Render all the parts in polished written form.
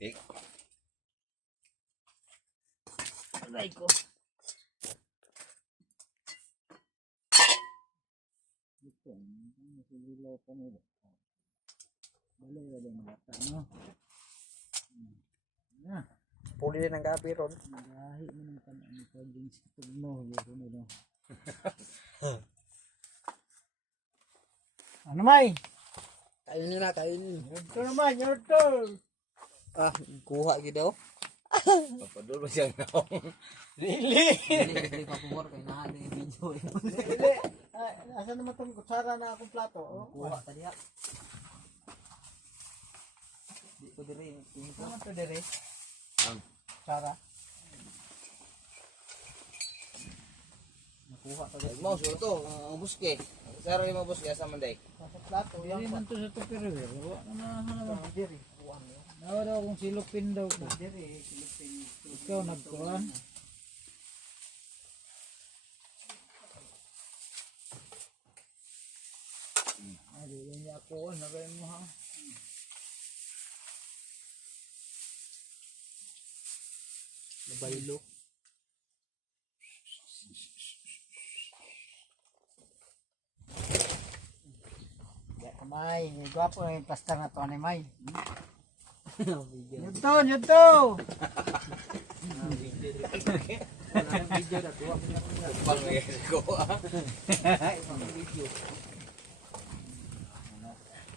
Ik. Aray ko. Ito, nasigilaw pa nila. Balik na din bata, no? Na. Puli ng gabi ron. Magahi mo ng kanang paging tugno. Yun nila. Ano may? Kainin na, kainin. Ito naman, ito. Ah, kuha gitu. Papadul ba siyang naong? Lili. Hindi pa pumor kay na yung video. Lili. Asa naman itong kutsara na akong plato? Oh, Kuha tadi ya. Di ko diri ini ko. ano ito dire? Ang Kutsara. Nakuha tadi. mau suruh to, ang buske. Saro yung buske sa manday. Sa plato. Dili man ito sa tupperware. Wala naman. Diri. Nawa daw kung silupin daw ko. Diri, silupin. Ikaw nagkuhan. Ay, hindi ako. Nagay mo ha. Nabaylo. Ya, kamay. Gwapo na yung plaster na to, anay may. Video. Yudto, yudto! Wala video na kuha. Pang ko ah. Ibang video.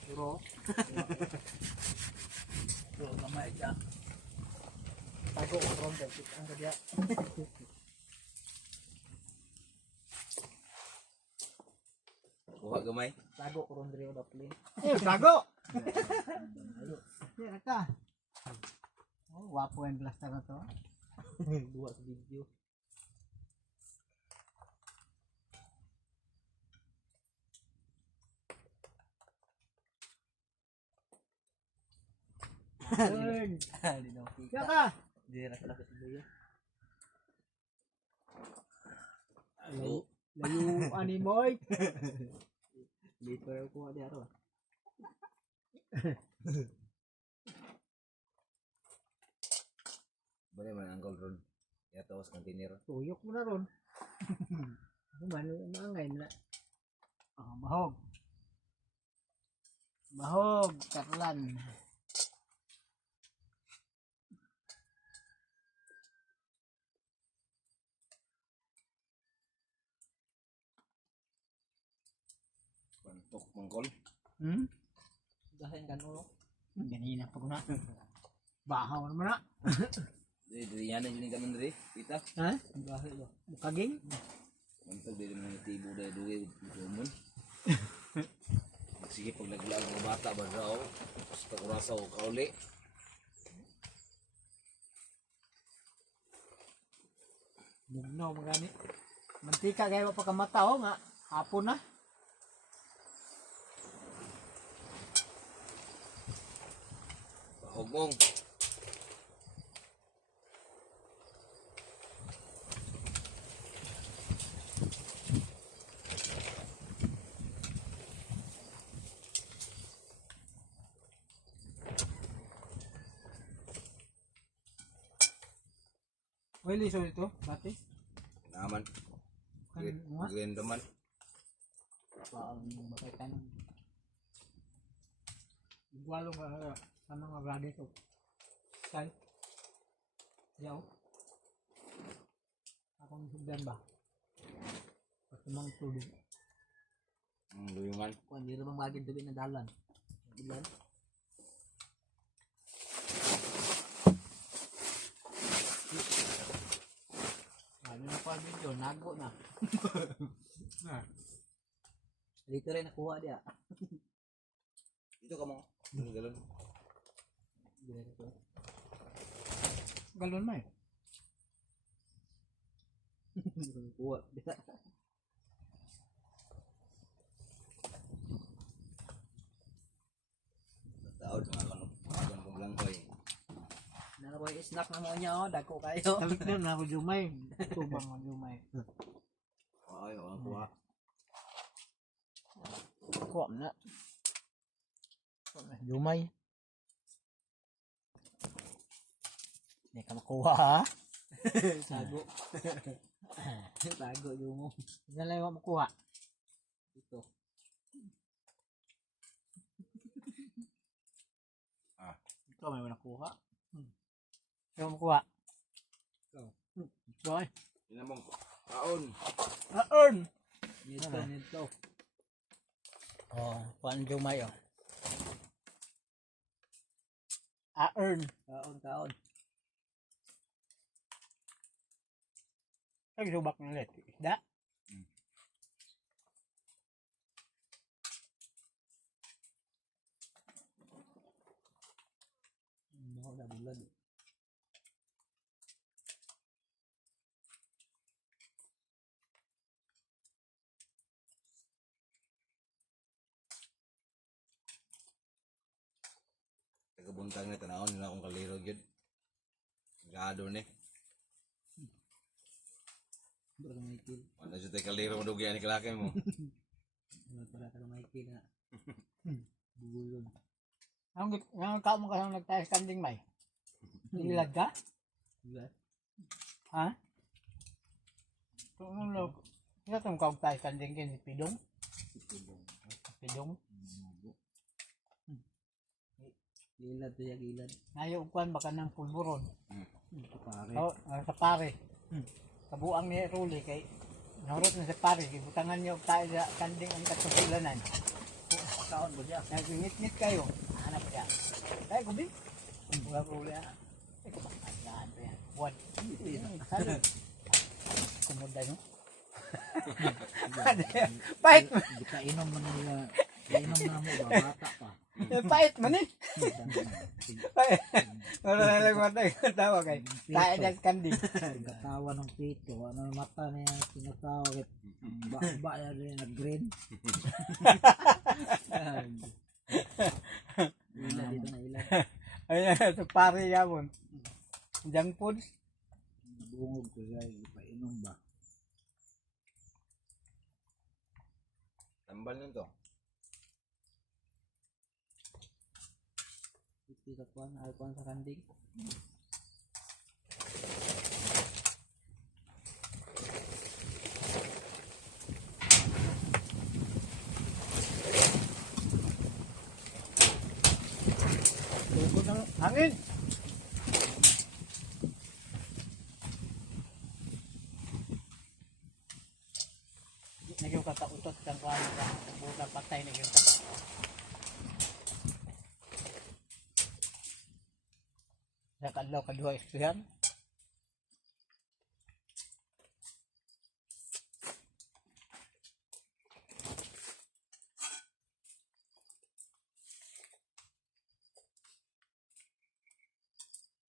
Suro. Ito, kamay dyan. Tago ko ron, ang kadya. Kuha gamay. Tago ko ron diri udah play. Tago! Ayo. Tira ka. Oh, wapo yung plaster na to. Dua sa video. Turn. Di na Tira kita. ka. Di ra sa video. Layo animoy. Di pero kuha di aro. Boleh man anggol ron. Ya tawas container. Tuyok mo na ron. Human, maangay na. Oh, bahog. Bahog, karlan. Bantok mangkol. Hmm? Dahan kan ulo. Ganina pa ko na. Bahaw naman na. Dari yana ini kaman diri. Kita. Ha? Bahay lo. Mukaging? Mantag diri mga tibo dai duwe umon. Sige pag naglaag ng bata ba daw. Basta kurasaw kauli. Mugno magani. Mantika gaya pa kamata oh nga. Hapon na. Hugmong. Oy, liso ito. Dati. Naman. Kan nga. Green naman. Paang makaitan. Igualo nga sana nga brade to. Kay. Yaw. Akong sugdan ba? Patumang tubig. Ang luyungan. Kuan di ra bang bagid dubi na dalan. Bilan. Ano na pa video, nago na. Na. Dito rin nakuha dia. Ito ka mo. Galon. Dito. Galon may. Kuha dia. Taod mga kanong. Mga kong langkoy. Naraboy snack na mo niya oh, dako kayo. Sabi ko na ako jumay. Tubang ako jumay. Ay, wala kuha. Kuha na. Jumay. Hindi ka makuha ha. Tago. Tago yung mo. Yan lang yung makuha. Ito. Ikaw may nakuha. Ikaw makuha. Ikaw. Boy. Ina mong taon. Earn. Nito. Oh, kuan Jumay oh. Earn. Kaon. Ay, subak na ulit. Isda. Mau dah bulan. Tagabuntang ni tanawon nila akong kaliro gyud. Gado ni. Baru Michael. Ano siya tayo kaliro mo dugi ani kalaki mo. Para kalau Michael na. Bugulon. Ang kao mo kasi nagtayo kanding may. Ilag ka? Bulan. Ha? Kung ano, ito itong kao tayo kanding kin, pidong. Pidong. Gilad tu ya gilad. Ngayon, kuan baka ng pulburon. Pare. Oh, sa pare. Kabuang ni Ruli kay narot na sa pare. Ibutangan niyo tayo sa kanding ang katusilanan. Kaon ba siya? Nagingit-ngit kayo. Hanap siya. Ay, kubi. Wala Ruli ha. Ay, kumakasaan pa yan. Buwan. Sali. Kumuda no? Pahit mo. Di ka inom man nila. Inom na mo ba? Bata pa. Pahit mo ni. Pahit. Wala na lang tawa kay. Tayo na sa kanding. Katawa ng pito. Ano yung mata niya tinatawag. Ba ya rin nag-green. Ilan dito na ilan. Ayan, sa pare yapon. Junk food. Bungog ko siya. Ipainom ba? Tambal nito. Kita kuan, ay kuan sa kanding. Lugod ng hangin. Nagyong katautot kang kuhan ka. Buka patay nagyong katautot. Sa kadlaw kaduha isprihan.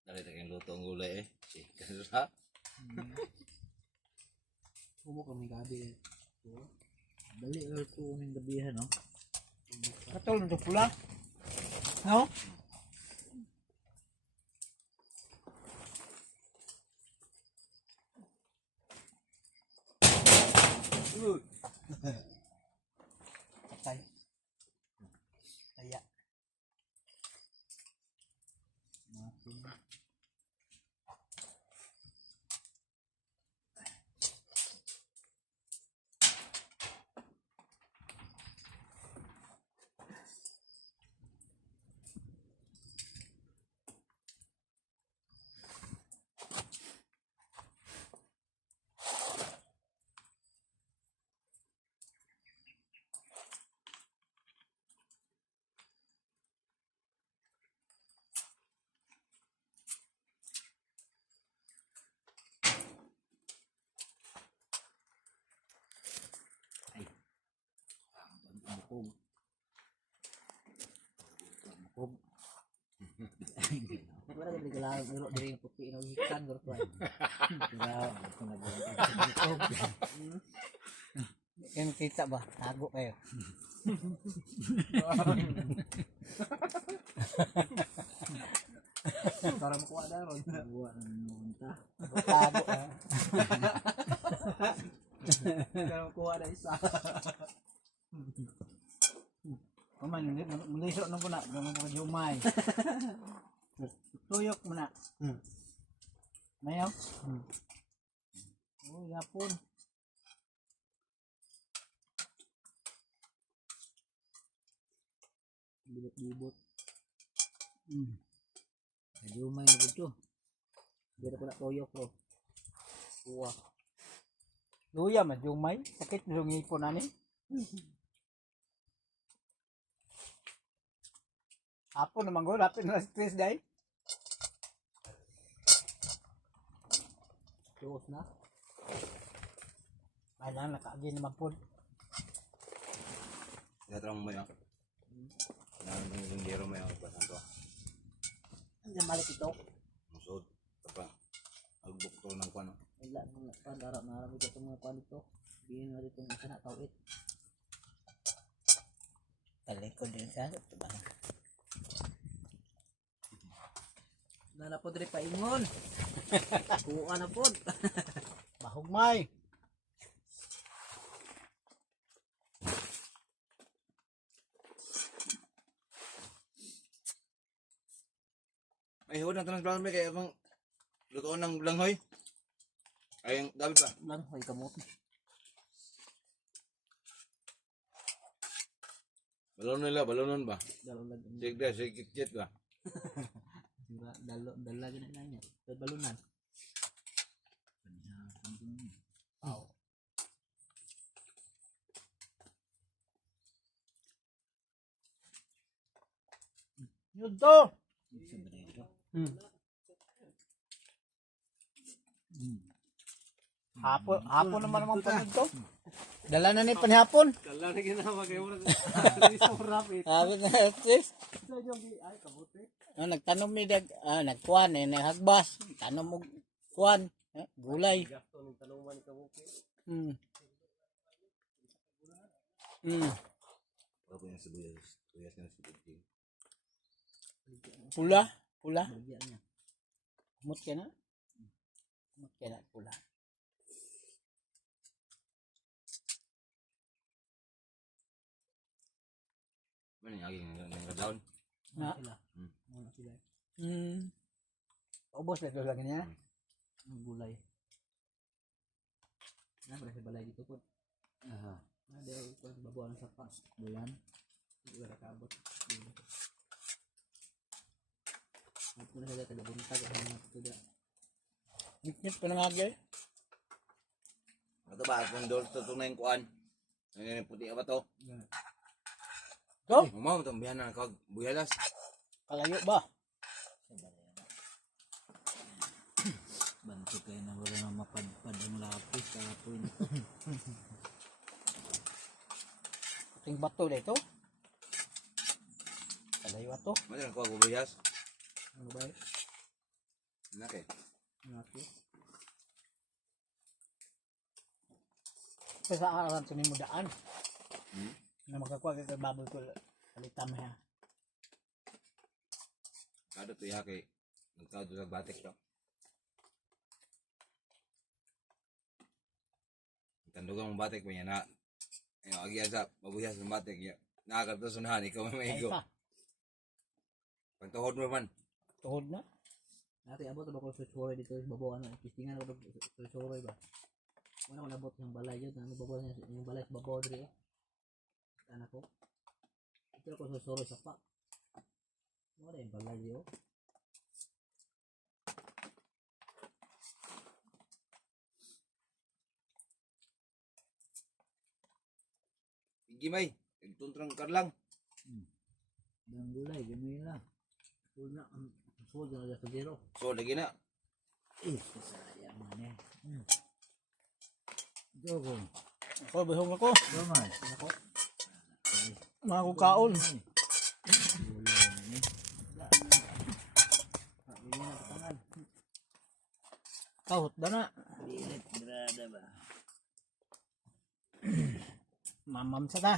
Dali kayong luto ang gulay eh. Chicken sa. Kumo kami gabi. Dali or tuunin gabihan no. Katulong sa pula. No? Patay. Kaya. Mukog. Mukog. Wala ka bigla pero diri yung puti no hikan gor ko. Kaya ako nag-mukog. Yan kita ba? Tago kayo. Para makuha na ron. Buwa ng munta. Tago ah. Para makuha na isa. Kaman, muliso na po na. Gano'n po ka Jumay. Tuyok mo na. Yapon. Bibot-bibot. Jadi umay na dito. Dito ko na toyo bro. Uwa. Luya man yung may sakit yung ipon ani. Hapon naman ko, lapit na stress dahil. Tuos na. Kailangan nakaagi naman po. Yatrang mo yan. Nandang yung gero mo yan. Pasan to. Ang malik ito. Musod. Tapa. Agbukto ng kwano. Wala nang pandarap na rami ko mga pan ito. Bihin na dito ng isa na tawid. Talikod din siya. Diba? Nala po diri paingon. Kuha na po. Mahugmay. Ay, huwag na tanong may kaya akong lutoon ng langhoy. Ay, ang gabi pa. Lang hoy kamot. Balonon nila, balonon ba? Dalo lag. Sigda, sigit ba? Diba dalo gina na niya. Sa balunan. Wow. Yun to. Hapon naman pa to. Dala na ni panhapon. Dala na ginawa kayo mo. So rapid. Hapon na stress. So yung ay kabuti. Nagtanom ni nagkuhan naghagbas, tanom mo kuhan, gulay. Gasto ng tanuman kabuti. Ako yung sibuyas. Sibuyas na sibuyas. Pula. Bagya niya. Mut ka na? Mut ka na pula. Ano yung aging ng down? Na? Sila. Muna sila. Ubos na ito lang niya. Ang gulay. Na pala sa balay dito po. Aha. Ada ko babuan sa pas. Bulan. Hindi ka kaabot. Ako na sila taga buntag ang mga tuda. Ngit pa nangagay. Ito ba? Kung doon tutong na yung kuan. Ang puti ba to? Go! Mamaw, itong bihan na kag buyalas. Kalayo ba? Banto kayo na wala na mapadpad ang lapis kapoy. Ting bato dito. Kalayo ato. Ano yung kuha bubuyas? Ano ba? Nake. Ngaki. Sa araw ito ni mo daan. Hmm? Na magkakuha ka baboy ko. Kalitam ha. Kado to ya kay nagkado sa batik to. Tandugang mong batik pa niya na. Ayun, agyan sa mabuyas ng batik niya. Nakakatusunahan, ikaw may maigo. Pagtuhod mo man. Tuhod na. Nati abot ba ko sa suroy dito sa babaw ano, pistingan ako sa suroy ba. Wala ko nabot ng balay yun, ano babaw niya yung balay sa babaw diri. Anak ko. Ito ko sa suroy sa pa. Wala yung balay yun. Sige may, nagtuntrang karlang. Ang gulay, ganyan lang. Sul na, sul na sa zero. So, lagi na. Sayang man eh. Jogo. Ako, bahong ako. Gamay. Ako. Mga kukaon. Gulay man eh. Pabili na katangan. Kahot ba na? Bilit, brada ba? Mamam sa ta.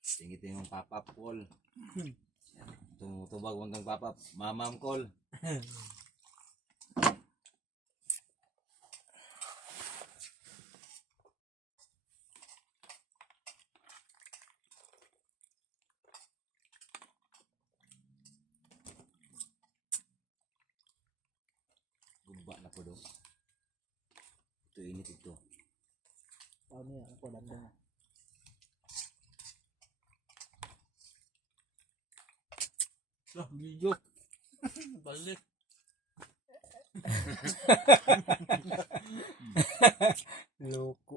Tingit yung papap call. Tumutubag mo ng papap. Mamam call. Ba na po do. Ito init ito. Paano yan? Ako damdang. Lah, video. Balik. Loko.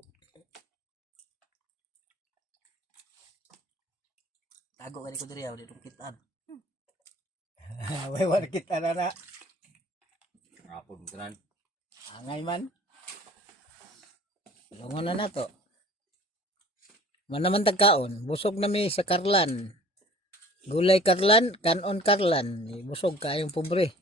Tago ka ko diri di kitaan. Way wala kita na. Apon tanan. Angay man. Lungon na to. Man naman tagkaon, busog na mi sa karlan. Gulay karlan, kanon karlan. Busog kayong pobre.